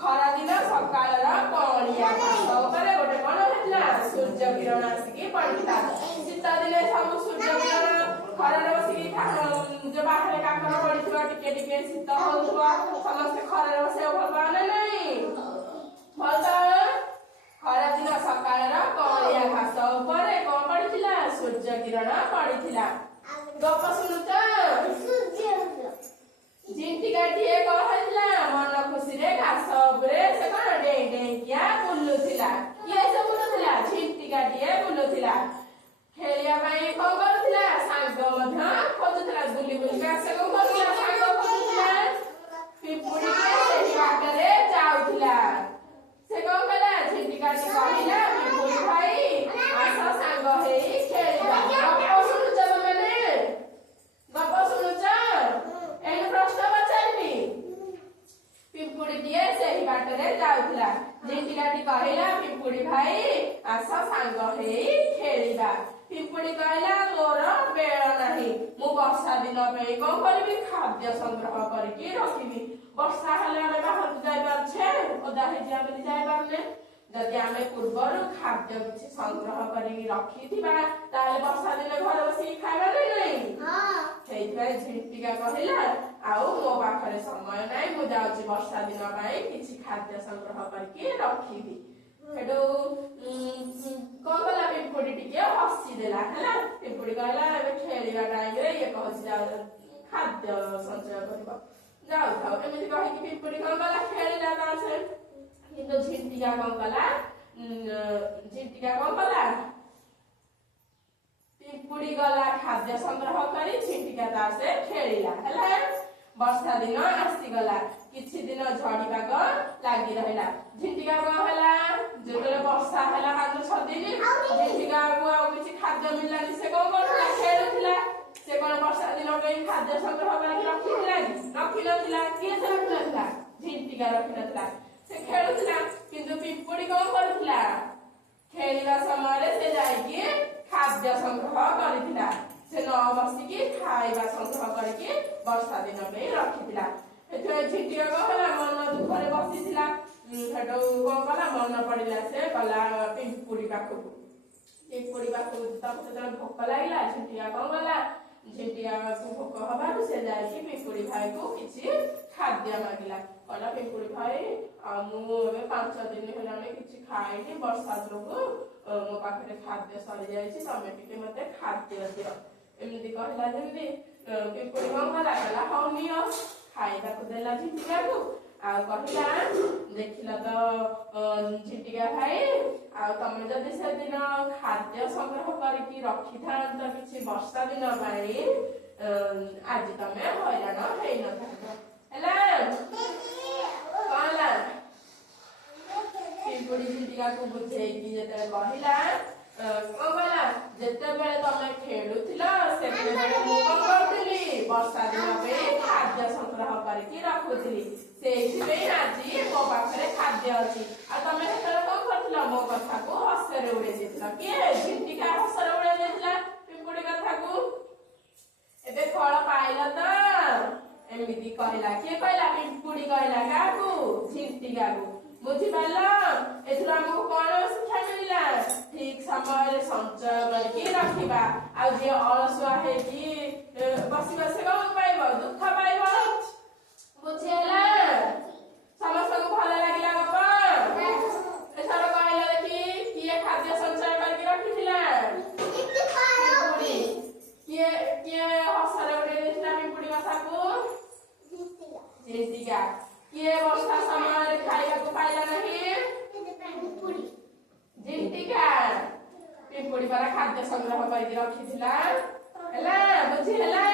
ଖରା ଦିନ ସକାଳର କଅଁଳିଆ ଘାସ ଉପରେ ଗୋଟେ କଣ ହେଇଥିଲା ସୂର୍ଯ୍ୟ କିରଣ ଆସିକି ପଡିଥିଲା। ଶୀତ ଦିନେ ସବୁ ସୂର୍ଯ୍ୟ କିରଣ ଖରାରେ ବସିକି ଯୋଉ ବାହାରେ କାକର ପଡିଥିବ ଟିକେ ଟିକେ ଶୀତ ହଉଥିବ ସମସ୍ତେ ଖରାରେ ବସିବାକୁ ଭଲ ପାଅ ନା ନାଇଁ? ଭଲ ପାଅ? ଖରା ଦିନ ସକାଳର କଅଁଳିଆ ଘାସ ଉପରେ କଣ ପଡିଥିଲା ସୂର୍ଯ୍ୟ କିରଣ ପଡିଥିଲା। ଗପ ଶୁଣୁଛ? ଝିଣ୍ଟିକାଟିଏ କଣ ହେଇଥିଲା ମନ ଖୁସିରେ ଘାସ ଉପରେ ସେ କଣ ଡେଇଁ ଡେଇଁକିଆ ବୁଲୁଥିଲା। କିଏ ସେ ବୁଲୁଥିଲା? ଝିଣ୍ଟିକାଟିଏ ବୁଲୁଥିଲା। ଖେଳିବା ପାଇଁ କଣ କରୁଥିଲା ସାଙ୍ଗ ମଧ୍ୟ ଖୋଜୁଥିଲା। ବୁଲି ବୁଲିକା ସେ କଣ କରୁଥିଲା ସାଙ୍ଗ ଖୋଜୁଥିଲା। ପିମ୍ପୁଡ଼ିଟିଏ ସେହି ବାଟରେ ଯାଉଥିଲା। ସେ କଣ କଲା ଝିଣ୍ଟିକାଟି କହିଲା ପିମ୍ପୁଡ଼ି ଭାଇ ଆସ ସାଙ୍ଗ ହେଇ ଖେଳିବା। ଗପ ଶୁଣୁଛ ତମେ? ଗପ ଶୁଣୁଛ? ଏଇନେ ପ୍ରଶ୍ନ ପଚାରିବି। ପିମ୍ପୁଡ଼ିଟିଏ ସେହି ବାଟରେ ଯାଉଥିଲା। ଝିଣ୍ଟିକାଟି କହିଲା ପିମ୍ପୁଡ଼ି ଭାଇ ଆସ ସାଙ୍ଗ ହେଇ ଖେଳିବା। ପିମ୍ପୁଡ଼ି କହିଲା ମୋର ବେଳ ନାହିଁ, ମୁଁ ବର୍ଷା ଦିନ ପାଇଁ କଣ କରିବି ଖାଦ୍ୟ ସଂଗ୍ରହ କରିକି ରଖିବି। ବର୍ଷା ହେଲେ ଆମେ ବାହାରକୁ ଯାଇପାରୁଛେ? ଓଦା ହେଇଯିବା ବୋଲି ଯାଇପାରୁନେ। ଯଦି ଆମେ ପୂର୍ବରୁ ଖାଦ୍ୟ କିଛି ସଂଗ୍ରହ କରିକି ରଖିଥିବା ତାହେଲେ ବର୍ଷା ଦିନେ ଘରେ ବସିକି ଖାଇବା ନା ନାଇଁ? ସେଇଥିପାଇଁ ଝିଣ୍ଟିକା କହିଲା ଆଉ ମୋ ପାଖରେ ସମୟ ନାହିଁ, ମୁଁ ଯାଉଛି ବର୍ଷା ଦିନ ପାଇଁ କିଛି ଖାଦ୍ୟ ସଂଗ୍ରହ କରିକି ରଖିବି। ସେଠୁ କଣ କଲା ପିମ୍ପୁଡ଼ି ଟିକେ ହସିଦେଲା ହେଲା। ପିମ୍ପୁଡ଼ି କହିଲା ଏବେ ଖେଳିବା ଟାଇମରେ ଇଏ କହୁଛି ଖାଦ୍ୟ ସଞ୍ଚୟ କରିବ, ଯାଉଥାଉ। ଏମିତି କହିକି ପିମ୍ପୁଡ଼ି କଣ କଲା ଖେଳିଲା ତା ସେ। କିନ୍ତୁ ଝିଣ୍ଟିକା କଣ କଲା ପିମ୍ପୁଡ଼ି ଗଲା ଖାଦ୍ୟ ସଂଗ୍ରହ କରି ଝିଣ୍ଟିକା ତା ସେ ଖେଳିଲା ହେଲା। ବର୍ଷା ଦିନ ଆସିଗଲା। କିଛି ଦିନ ଝଡ଼ିପାଗ ଲାଗି ରହିଲା। ଝିଣ୍ଟିକା କଣ ହେଲା ଯେତେବେଳେ ବର୍ଷା ହେଲା 5-6 ଦିନ ଝିଣ୍ଟିକାକୁ ଆଉ କିଛି ଖାଦ୍ୟ ମିଳିଲାନି। ସେ କଣ କରୁଥିଲା ଖେଳୁଥିଲା। ସେ କଣ ବର୍ଷା ଦିନ ପାଇଁ ଖାଦ୍ୟ ସଂଗ୍ରହ କରିକି ରଖିଥିଲା କି? ରଖିନଥିଲା। କିଏ ସେ ରଖିନଥିଲା? ଝିଣ୍ଟିକା ରଖିନଥିଲା। ସେ ଖେଳୁଥିଲା। କିନ୍ତୁ ପିମ୍ପୁଡ଼ି କଣ କରୁଥିଲା ଖେଳିବା ସମୟରେ ସେ ଯାଇକି ଖାଦ୍ୟ ସଂଗ୍ରହ କରିଥିଲା। ସେ ନ ବସିକି ଖାଇବା ସଂଗ୍ରହ କରିକି ବର୍ଷା ଦିନ ପାଇଁ ରଖିଥିଲା। ସେଥିପାଇଁ ଝିଣ୍ଟିକା କଣ ହେଲା ମନ ଦୁଃଖରେ ବସିଥିଲା। ସେଠୁ କଣ କଲା ମନ ପଡିଲା ସେ ଗଲା ପିମ୍ପୁଡ଼ି ପାଖକୁ। ପିମ୍ପୁଡ଼ି ପାଖକୁ ତାକୁ ଯେତେବେଳେ ଭୋକ ଲାଗିଲା ଝିଣ୍ଟିକା କଣ କଲା ଝିଣ୍ଟିକାକୁ ଭୋକ ହବାରୁ ସେ ଯାଇକି ପିମ୍ପୁଡ଼ି ଭାଇକୁ କିଛି ଖାଦ୍ୟ ମାଗିଲା। କହିଲା ପିମ୍ପୁଡ଼ି ଭାଇ ଆଉ ମୁଁ ଏବେ 5 ଦିନ ହେଲାଣି କିଛି ଖାଇନି ବର୍ଷା ଯୋଗୁ ମୋ ପାଖରେ ଖାଦ୍ୟ ସରିଯାଇଛି, ତମେ ଟିକେ ମତେ ଖାଦ୍ୟ ଦିଅ। ଏମିତି କହିଲା ଯେମିତି ପିମ୍ପୁଡ଼ି କଣ କଲା କହିଲା ହଉ ନିଅ। ଖାଇବାକୁ ଦେଲା ଝିଣ୍ଟିକାକୁ ଆଉ କହିଲା ଦେଖିଲ ତ ଝିଣ୍ଟିକା ଭାଇ ଆଉ ତମେ ଯଦି ସେଦିନ ଖାଦ୍ୟ ସଂଗ୍ରହ କରିକି ରଖିଥାନ୍ତ କିଛି ବର୍ଷା ଦିନ ପାଇଁ ଆଜି ତମେ ହଇରାଣ ହେଇନଥାନ୍ତ ହେଲା। କଣ ହେଲା ପିମ୍ପୁଡ଼ି ଝିଣ୍ଟିକାକୁ ବୁଝେଇକି ଯେତେବେଳେ କହିଲା କଣ କହିଲା ଯେତେବେଳେ ତମେ ଖେଳୁଥିଲ ସେତେବେଳେ ମୁଁ କଣ କରୁଥିଲି ବର୍ଷା ଦିନ ପାଇଁ ଖାଦ୍ୟ ସଂଗ୍ରହ କରିକି ରଖୁଥିଲି। ସେଇଥିପାଇଁ ଆଜି ମୋ ପାଖରେ ଖାଦ୍ୟ ଅଛି। ଆଉ ତମେ ସେତେବେଳେ କଣ କରୁଥିଲ ମୋ କଥାକୁ ହସରେ ଉଡେଇ ଦେଇଥିଲ। କିଏ? ଝିଣ୍ଟିକା ହସରେ ଉଡେଇ ଦେଇଥିଲା ପିମ୍ପୁଡ଼ି କଥାକୁ। ଏବେ ଫଳ ପାଇଲ ତ? ଏମିତି କହିଲା। କିଏ କହିଲା? ପିମ୍ପୁଡ଼ି କହିଲା। କାହାକୁ? ଝିଣ୍ଟିକାକୁ। ବୁଝିପାରିଲ? ଏଥିରୁ ଆମକୁ କଣ ଶିକ୍ଷା ମିଳିଲା? ଠିକ ସମୟରେ ସଞ୍ଚୟ କରିକି ରଖିବା। ଆଉ ଯିଏ ଅଳସୁଆ ହେଇକି ବସିବ ସେ କଣ ପାଇବ? ଦୁଃଖ ପାଇବ। ବୁଝିହେଲା? ସମସ୍ତଙ୍କୁ ଭଲ ଲାଗିଲା ଗପ? ଏଥର କହିଲା ଦେଖି କିଏ ଖାଦ୍ୟ ସଞ୍ଚୟ କରିକି ରଖିଥିଲା? ପିମ୍ପୁଡ଼ି। କିଏ ହସରେ ଉଡେଇ ଦେଇଥିଲା ପିମ୍ପୁଡ଼ି କଥାକୁ? ଝିଣ୍ଟିକା। କିଏ ବର୍ଷା ସମୟରେ ଖାଇବାକୁ ପାଇଲା ନାହିଁ? ଝିଣ୍ଟିକା। ପିମ୍ପୁଡ଼ି ପରା ଖାଦ୍ୟ ସଂଗ୍ରହ କରିକି ରଖିଥିଲା ହେଲା। ବୁଝି ହେଲା?